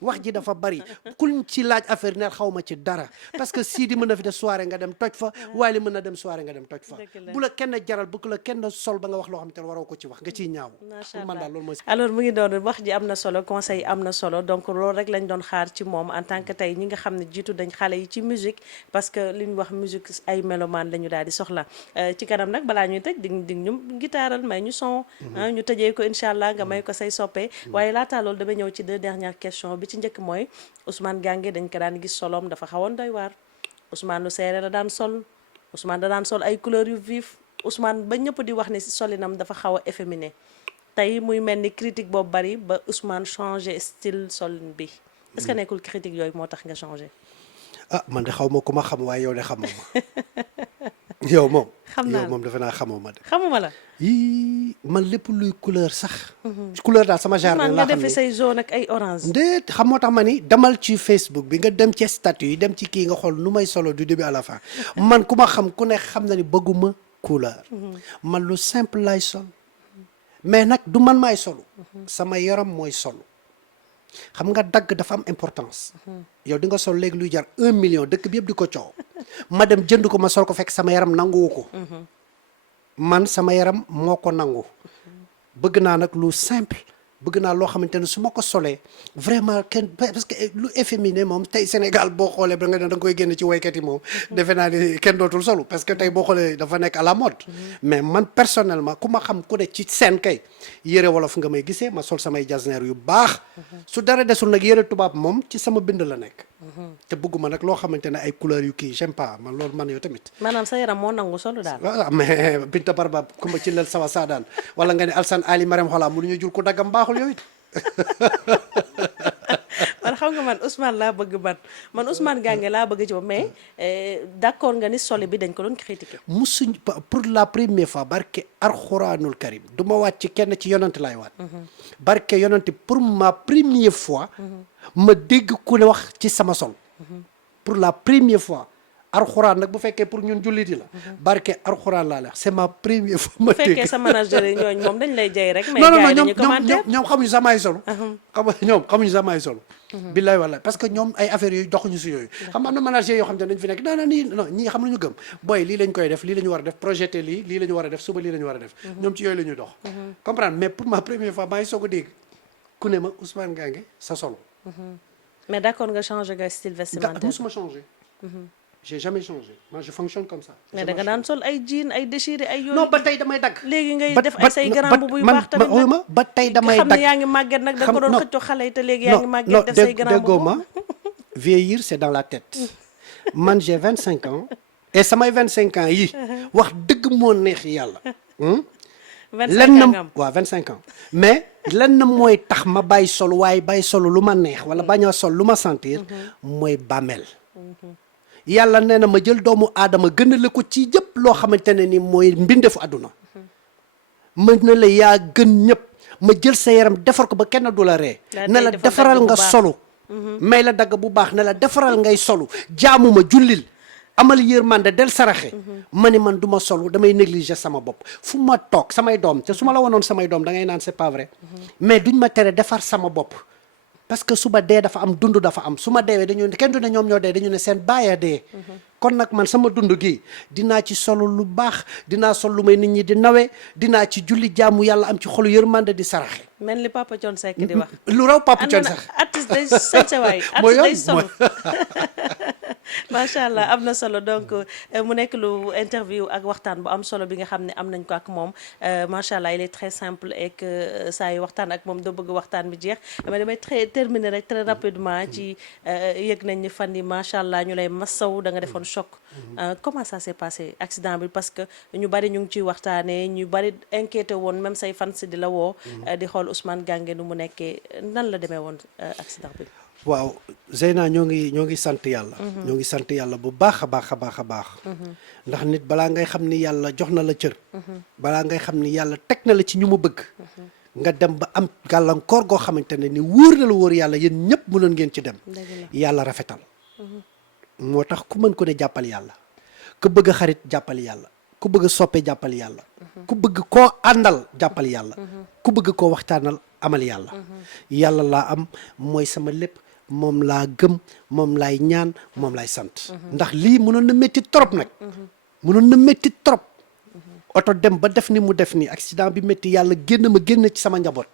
wax ji dafa bari kuñ ci laaj affaire ne xaw ma ci dara parce que Sidi mën na fi def soirée nga dem toj fa Wally mën na dem soirée nga dem toj fa bu la kenn jaral bu la kenn sol ba nga wax loo xam te ne waroo ko ci wax nga ciy ñaaw pour man daal loolu mooy alors mu ngi doon wax ji am na solo conseil am na solo donc loolu rek lañ doon xaar ci moom en tant que tey ñi nga xam ne jiitu dañ xale yi ci musique parce que li ñu wax musique ay mélomane la ñu daal di soxla ci kanam nag balaa ñuy tëj di ñu gitaaral may ñu son ñu tëjee ko incha allah nga may ko say soppee waaye laataa loolu dama ñëw ci 2 dernières questions bi ci njëkk mooy Ousmane Gangué dañ ko daan gis solom dafa xawoon doy waar Ousmane lu seere la daan sol Ousmane da daan sol ay couleurs yu vif Ousmane ba ñëpp di wax ne si solinam dafa xaw a efféminé tey muy mel ni critique boobu bari ba Ousmane changé style solin bi est-ce que nekkul critique yooyu moo tax nga changé man de xaw ma ku ma xam waaye yow de xamoo ma yow moom xam naa yow moom defe naa xamoo ma de xamuma la yii man lépp luy couleur sax couleur daal sama jardin Ousmane laa nga xam defee ne say jaune ak ay orange ndéet xam moo tax ma ni demal ci Facebook bi nga dem ci statut yi dem ci kii nga xool nu may solo du début à la fin man ku ma xam ku ne xam na ni bëgguma couleur man lu simple lay sol mais nag du man maay solu sama yaram mooy solu xam nga dagg dafa am importance yow di nga sol léegi luy jar 1 million dëkk bi yëpp di ko coow ma dem jënd ko ma sol ko fekk sama yaram nanguwu ko man sama yaram moo ko nangu bëgg naa nag lu simple bëgg naa loo xamante ne su ma ko solee vraiment kenn parce que lu efféminé moom tey Sénégal boo xoolee ba nga ne da nga koy génn ci waykat yi moom defe naa ni kenn dootul solu parce que tey boo xoolee dafa nekk à la mode mais man personnellement ku ma xam ku ne ci scène kay yëre wolof nga may gisee ma sol samay jasneer yu baax su dara desul nag yëre tubaab moom ci sama bind la nekk te bëgguma nag loo xamante ne ay couleurs yu kii j'aime pas man loolu man yow tamit maanaam sa yaram moo nangu solo daal waaw mais Binta Barba kumba ci lel sawa saadaan wala nga ne Alsan Ali Marème Xola mënuñu jur ko daggam baaxul yooyu man xam nga man Ousmane laa bëgg man Ousmane Gangué laa bëgg ci moom mais d'accord nga ni soli bi dañ ko doon critiquer musuñ pour la première fois barke Alxuraanul Karim du ma waat ci kenn ci yonante laay waat barke yonante pour ma première fois ma dégg ku ne wax ci sama sol pour la première fois alxuraan nag bu fekkee pour ñun jullit yi la barke alxuraan laa la wax c'est ma première fois ma bu fekkee dégg sa manager yi ñooñ moom dañ lay jay rek mais non non gars non yi ñoom dañu commentaire ñoom xamuñu sax maay solo xam nga ñoom xamuñu sax maay solo billaay wallaay parce que ñoom ay affaires yooyu doxuñu si yooyu xam nga am na manager yoo xam ne dañ fi nekk daana nii non ñii xam nañu gëm booy lii lañ koy def lii la ñu war a def projeté lii la ñu war a def suba lii la ñu war a def ñoom ci yooyu la ñuy dox comprendre mais pour ma première fois maa ngi soog a dégg ku ne ma Ousmane Gange sa solo mais d'accord nga changé nga style vestimentaire musuma changé j'ai jamais changé moi je fonctionne comme ça mais da nga daan sol ay jean ay déchiré ay yooyu non ba tey damay dagg léegi ngay def ay say grand bu buy baax tamit man ma ba tey damay xam dagg ne yaa ngi màgget nag da ko doon xëccoo xale yi te léegi yaa ngi màgget def say grand déggoo bu ma vieillir c'est dans la tête man j'ai 25 ans et samay 25 ans yi wax dëgg moo neex yàlla 25 ans nga am waaw 25 ans mais lenn mooy tax ma bàyyi sol waaye bàyyi solo lu ma neex wala bañ a sol lu ma sentir mooy bàmmeel yàlla nee na ma jël doomu aadama gënale ko ci yëpp loo xamante ne ni mooy mbindeefu àdduna mën na la yaa gën ñëpp ma jël sa yaram defar ko ba kenn du la ree ne la defaral nga solu may la dagg bu baax ne la defaral ngay solu jaamuma jullil amal yërmande del saraxe ma ni man du ma solu damay négliger sama bopp fu ma toog samay doom te su ma la wanoon samay doom da ngay naan c'est pas vrai mais duñ ma tere defar sama bopp parce que suba dee dafa am dund dafa am su ma deewee dañu ne kenn du ne ñoom ñoo dee dañu ne seen baaya dee kon nag man sama dund gi dinaa ci solo lu baax dinaa sol lu may nit ñi di nawe dinaa ci julli jaamu yàlla am ci xolu yërmande di saraxe mel ni Papa Thione Seck di wax lu raw Papa Thione sax artiste day sañse waay artiste day solo macha allah am na solo donc mu nekk lu interview ak waxtaan bu am solo bi nga xam ne am nañ ko ak moom macha allah il est très simple et que saa yu waxtaan ak moom doo bëgg waxtaan bi jeex mais damay terminer rek très rapidement ci yëg nañ ni fan yi macha allah ñu lay massaw da nga defoon choc comment ça s'est passé accident bi parce que ñu bari ñu ngi ciy waxtaanee ñu bari inquiété woon même say fan si di la woo di xool Ousmane Gange nu mu nekkee nan la demee woon accident bi. waaw Zeyna ñoo ngi sant yàlla ñoo ngi sant yàlla bu baax a baax a baax a baax ndax nit balaa ngay xam ni yàlla jox na la cër balaa ngay xam ni yàlla teg na la ci ñu mu bëgg nga dem ba am gàllankoor goo xamante ne ni wóor na la wóor yàlla yéen ñëpp mënoon ngeen ci dem yàlla rafetal moo tax ku mën ko ne jàppal yàlla ku bëgg xarit jàppal yàlla ku bëgg soppe jàppal yàlla ku bëgg koo àndal jàppal yàlla ku bëgg koo waxtaanal amal yàlla yàlla laa am mooy sama lépp moom laa gëm moom laay ñaan moom laay sant ndax lii mënoon na métti trop nag mënoon na métti trop oto dem ba def ni mu def nii accident bi métti yàlla génn ci sama njaboot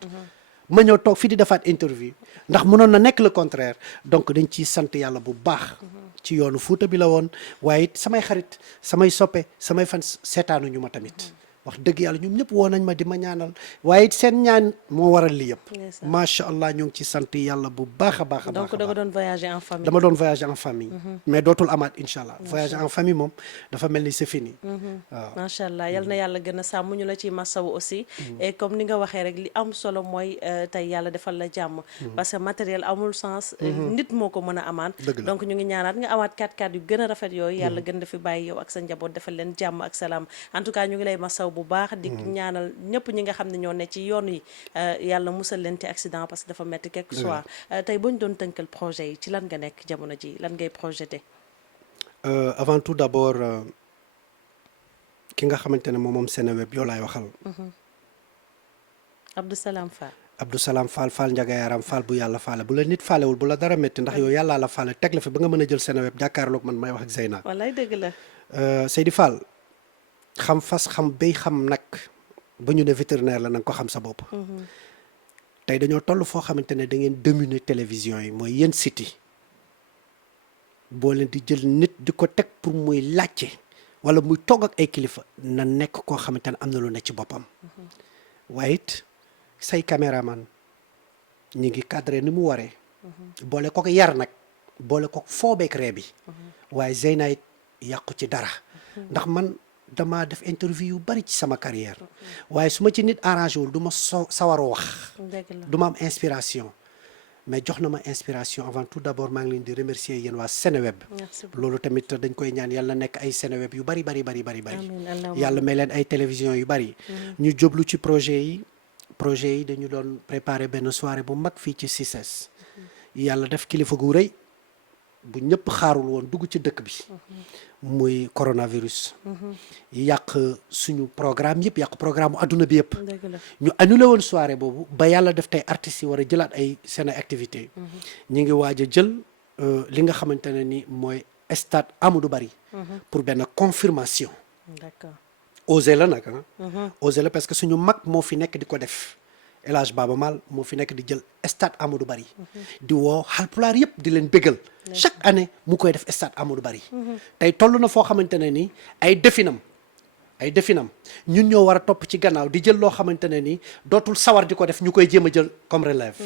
ma ñëw toog fii di defaat interview ndax mënoon na nekk le contraire donc dañ ciy sant yàlla bu baax ci yoonu Fuuta bi la woon waaye it samay xarit samay soppe samay fan seetaanuñu ma tamit wax dëgg yàlla ñoom ñëpp woo nañ ma di ma ñaanal waaye it seen ñaan moo waral li yëpp macha allah ñu ngi ci sant yàlla bu baax a baax a baax donc da nga doon voyager en famille dama doon voyager en famille mais dootul amaat incha allah voyager en famille moom dafa mel ni c'est fini waaw macha allah yal na yàlla gën a sàmm ñu la ci masawu aussi et comme ni nga waxee rek li am solo mooy tey yàlla defal la jàmm parce que matériel amul sens nit moo ko mën a amaan donc ñu ngi ñaanaat nga amaat 4x4 yu gën a rafet yooyu yàlla gën dafi bàyyi yow ak sa njaboot defal leen jàmm ak salaam en tout cas ñu ngi lay masaw bu baax di ñaanal ñëpp ñi nga xam ne ñoo ne ci yoon yi yàlla musal leen ci accident parce que dafa metti quelque soit tey boo ñu doon tënkal projet yi ci lan nga nekk jamono ji lan ngay projeté avant tout d'abord ki nga xamante ne moom Seneweb yow laay waxal Abdou Salam Fall Fall Njaga Yaram Fall bu yàlla faale bu la nit faalewul bu la dara métti ndax yow yàllaa la faale teg la fi ba nga mën a jël Seneweb jàkkaarloog man may wax ak Zeyna wallaay dëgg la Seydi Fall xam fas xam béy xam nag ba ñu ne vétérinaire la na nga ko xam sa bopp tey dañoo toll foo xamante ne da ngeen dominer télévision yi mooy yéen site yi boo leen di jël nit di ko teg pour muy laajte wala muy togg ak ay kilifa na nekk koo xamante ne am na lu ne ci boppam waaye it say caméraman ñi ngi cadré ni mu waree boole ko yar nag boole ko foobeek ree bi waaye Zeyna it yàqu ci dara ndax man dama def interview yu bari ci sama carrière waaye su ma ci nit arrangé wul du ma sawar wax du ma am inspiration mais jox na ma inspiration avant tout d'abord maa ngi leen di remercier yéen waa Seneweb loolu tamit dañ koy ñaan yàlla nekk ay Seneweb yu bari yàlla may leen ay télévision yu bari ñu jublu ci projet yi dañu doon préparer benn soirée bu mag fii ci CICES yàlla def kilifa gu rëy bu ñëpp xaarul woon dugg ci dëkk bi muy coronavirus yàq suñu programme yëpp yàq programme adduna bi yëpp ñu annulé woon soirée boobu ba yàlla def tey artistes yi war a jëlaat ay seen activité ñu ngi waaj a jël li nga xamante ne ni mooy stade Amadou Barry pour benn confirmation d'accord osé la nag osé la parce que suñu mag moo fi nekk di ko def El Hadj Baba Mal moo fi nekk di jël stade Amadou Barry di woo Haalpulaar yëpp di leen bégal chaque année mu koy def stade Amadou Barry tey toll na foo xamante ne ni ay definam ñun ñoo war a topp ci gannaaw di jël loo xamante ne ni dootul sawar di ko def ñu koy jéem a jël comme relève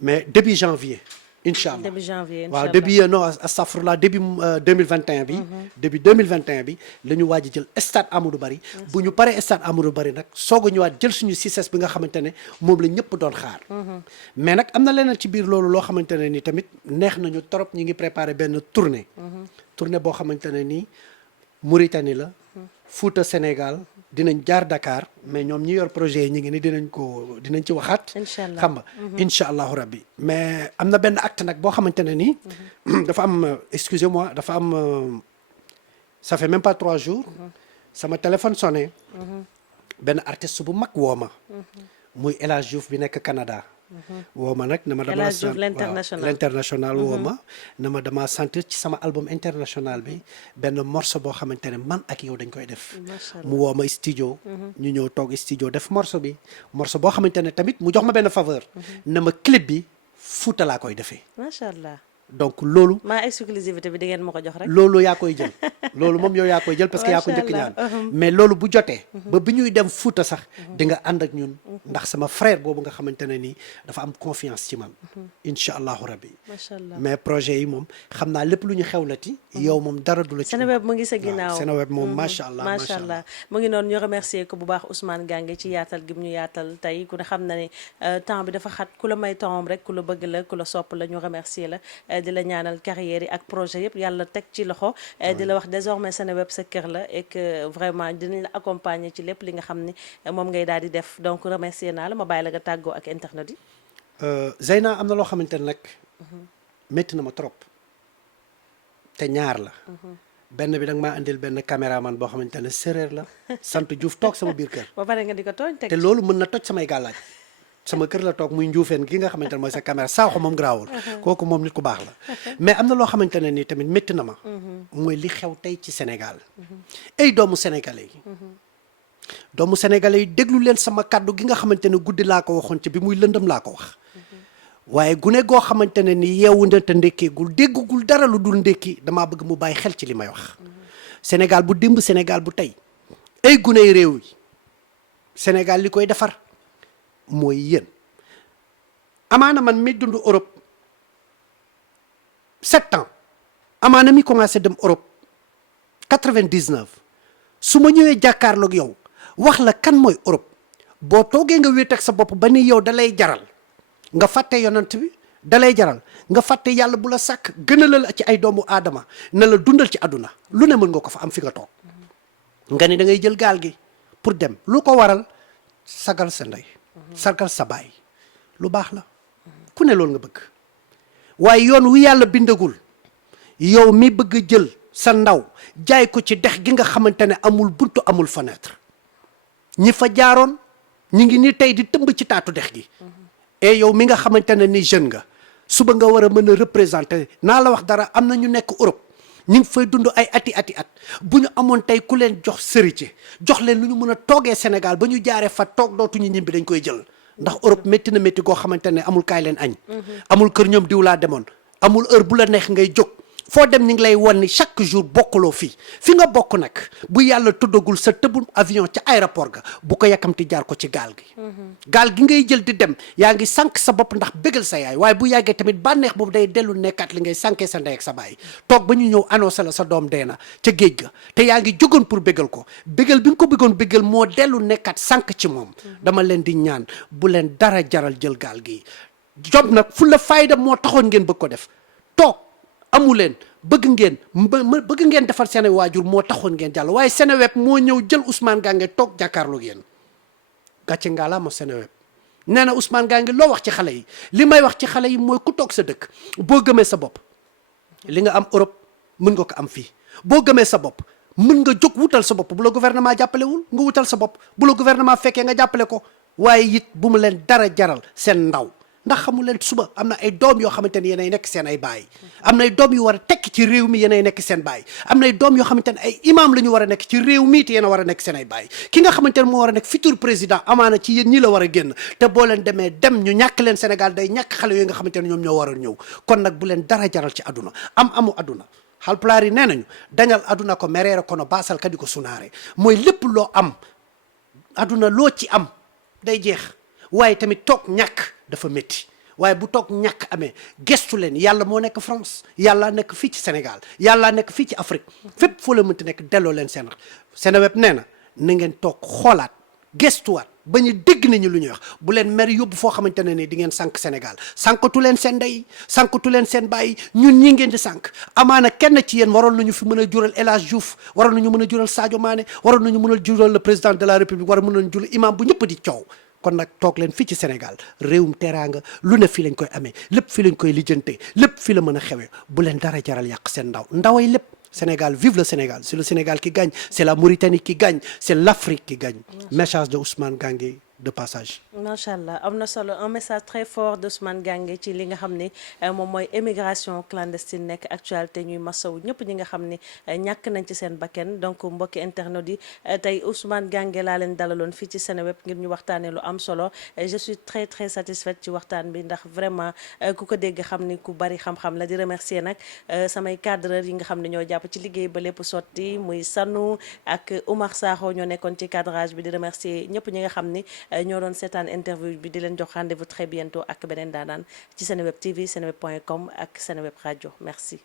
mais début janvier incha allah début janvier waaw début non astafurlah début 2021 bi début 2021 bi la ñu waaj a jël stade Amadou Barry bu ñu paree stade Amadou Barry nag soog a ñëwaat jël suñu succès bi nga xamante ne moom la ñëpp doon xaar mais nag am na leneen ci biir loolu loo xamante ne ni tamit neex nañu trop ñi ngi préparé benn tournée boo xamante ne ni Mauritanie la Fouta Sénégal dinañ jaar Dakar mais ñoom ñi yor projet yi ñu ngi ni dinañ ci waxaat xam nga incha allahu rabbi mais am na benn acte nag boo xamante ne nii dafa am excusez-moi dafa am ça fait même pas 3 jours sama téléphone sonné benn artiste bu mag woo ma muy El Hadj Diouf bi nekk Canada woo ma nag ne ma dama l'international woo ma ne ma dama sentir ci sama album international bi benn morceau boo xamante ne man ak yow dañ koy def mu woo ma studio ñu ñëw toog studio def morceau boo xamante ne tamit mu jox ma benn faveur ne ma clip bi Fuuta laa koy defee macha allah donc loolu maa exclusivité bi di ngeen ma ko jox rek loolu yaa koy jël loolu moom yow yaa koy jël parce que yaa ko njëkk ñaan mais loolu bu jotee ba bi ñuy dem Fuuta sax di nga ànd ak ñun ndax sama frère boobu nga xamante ne nii dafa am confiance ci man incha allahu rabbi macha allah mais projet yi moom xam naa lépp lu ñu xewlati yow moom dara du la ci Seneweb mu ngi sa ginnaaw Seneweb moom macha allah macha allah mu ngi noonu ñu remercier ko bu baax Ousmane Gange ci yaatal gi mu ñu yaatal tey ku ne xam na ne temps bi dafa xat ku la may temps rek ku la bëgg la ku la sopp la ñu remercier la di la ñaanal carrière yi ak projet yëpp yàlla teg ci loxo di la wax désormais Seneweb sa kër la et que vraiment dinañ la accompagner ci lépp li nga xam ni moom ngay daal di def donc remercier naa la ma bàyyi la nga tàggoo ak internet yi Zeyna am na loo xamante ne nag métti na ma trop te ñaar la benn bi danga maa indil benn caméraman boo xamante ne séeréer la sant Diouf toog sama biir kër ba pare nga di ko tooñ teg te loolu mën na toj samay gàllaaj sama kër la toog muy njuufeen gi nga xamante ne mooy sa caméra saaxo moom garaawul kooku moom nit ku baax la mais am na loo xamante ne nii tamit métti na ma mooy li xew tey ci Sénégal ay doomu sénégalais yi déglu leen sama kàddu gi nga xamante ne guddi laa ko waxoon ci bi muy lëndëm laa ko wax waaye gune goo xamante ne ni yeewu na te ndékkeegul déggugul dara lu dul ndékki damaa bëgg mu bàyyi xel ci li may wax Sénégal bu démb Sénégal bu tey ay guney réew yi Sénégal li koy defar mooy yéen amaana man mi dund Europe 7 ans amaana mi commencé dem Europe 99 su ma ñëwee jàkkaarloog yow wax la kan mooy Europe boo toogee nga wéet ak sa bopp ba ni yow da lay jaral nga fàtte yonant bi da lay jaral nga fàtte yàlla bu la sàkk gënal la ci ay doomu aadama na la dundal ci àdduna lu ne mën nga ko fa am fi nga toog nga ni da ngay jël gaal gi pour dem lu ko waral sagal sa ndey sargal sa baay lu baax la ku ne loolu nga bëgg waaye yoon wi yàlla bindagul yow mi bëgg jël sa ndaw jaay ko ci dex gi nga xamante ne amul buntu amul fenêtre ñi fa jaaroon ñi ngi ni tey di tëmb ci taatu dex gi et yow mi nga xamante ne ni jeune nga suba nga war a mën a représenter naa la wax dara am na ñu nekk Europe ñu ngi fay dund ay ati at bu ñu amoon tey ku leen jox sërite jox leen lu ñu mën a toogee Sénégal ba ñu jaaree fa toog dootuñu ñibbi dañ koy jël ndax Europe métti na métti goo xamante ne amul kaay leen añ amul kër ñoom diw laa demoon amul heure bu la neex ngay jóg foo dem ni ngi lay wan ni chaque jour bokkuloo fi nga bokk nag bu yàlla tuddagul sa tëbul avion ca aéroport ga bu ko yàkkamti jaar ko ci gaal gi ngay jël di dem yaa ngi sànq sa bopp ndax bégal sa yaay waaye bu yàggee tamit bànneex boobu day dellu nekkaat li ngay sànkee sa ndey ak sa baay toog ba ñu ñëw annoncé la sa doom dee na ca géej ga te yaa ngi jógoon pour bégal ko bégal bi nga ko bëggoon bégal moo dellu nekkaat sànq ci moom dama leen di ñaan bu leen dara jaral jël gaal gi job nag fu la fayda moo taxoon ngeen bëgg ko def toog amu leen bëgg ngeen defar seen waajur moo taxoon ngeen jàll waaye Seneweb moo ñëw jël Ousmane Gange toog jàkkaarloog yéen gàcce ngaa laa ma Seneweb nee na Ousmane Gange loo wax ci xale yi li may wax ci xale yi mooy ku toog sa dëkk boo gëmee sa bopp li nga am Europe mën nga ko am fii boo gëmee sa bopp mën nga jóg wutal sa bopp bu la gouvernement jàppalewul nga wutal sa bopp bu la gouvernement fekkee nga jàppale ko waaye it bu mu leen dara jaral seen ndaw ndax xamu leen suba am na ay doom yoo xamante ni yéenay nekk seen ay baay am na ay doom yu war a tekk ci réew mi yéenay nekk seen baay am na ay doom yoo xamante ne ay imam la ñu war a nekk ci réew mi te yéen a war a nekk seen ay baay ki nga xamante ne moo war a nekk futur président amaana ci yéen ñi la war a génn te boo leen demee dem ñu ñàkk leen Sénégal day ñàkk xale yooyu nga xamante ne ñoom ñoo war a ñëw kon nag bu leen dara jaral ci àdduna amu àdduna Haalpulaar yi nee nañu dañal àdduna ko mereere kono baasal kadi ko sunaare mooy lépp loo am àdduna loo ci am day jeex waaye tamit toog ñàkk dafa métti waaye bu toog ñàkk amee gestu leen yàlla moo nekk France yàlla nekk fii ci Sénégal yàlla nekk fii ci Afrique fépp foo la mënti nekk delloo leen seen Seneweb nee na na ngeen toog xoolaat gestuwaat ba ñu dégg nañu lu ñuy wax bu leen mer yóbbu foo xamante ne ni di ngeen sànq Sénégal sànkatu leen seen ndey sànkatu leen seen bàyyi ñun ñi ngeen di sànq amaana kenn ci yéen waroon nañu fi mën a jural El Hadj Diouf waroon nañu mën a jural Sadio Mané waroon nañu mën a jural le président de la République war a mën a jural imam bu ñëpp di coow kon nag toog leen fii ci Sénégal réewum teraanga lu ne fii lañ koy amee lépp fii lañ koy lijjante lépp fii la mën a xewee bu leen dara jaral yàq seen ndaway lépp Sénégal vive le Sénégal c'est le Sénégal qui gagne c'est la Mauritanie qui gagne c'est l'Afrique qui gagne message de Ousmane Gangué de passage. macha allah am na solo un message très fort d'Ousmane Gangué ci li nga xam ni moom mooy émigration clandestine nekk actualité ñuy masawu ñëpp ñi nga xam ni ñàkk nañ ci seen bakken donc mbokki internet yi tey Ousmane Gangué laa leen dalaloon fii ci Seneweb ngir ñu waxtaanee lu am solo je suis très très satisfaite ci waxtaan bi ndax vraiment ku ko dégg xam ni ku bari xam-xam la di remercier nag samay cadreur yi nga xam ne ñoo jàpp ci liggéey ba lépp sotti muy Sanu ak Oumar Sakho ñoo nekkoon ci cadrage bi di remercier ñëpp ñi nga xam ni ñoo doon seetaan interview bi di leen jox rendez-vous très bientôt ak beneen daanaan ci Seneweb TV seneweb.com ak Seneweb Radio merci.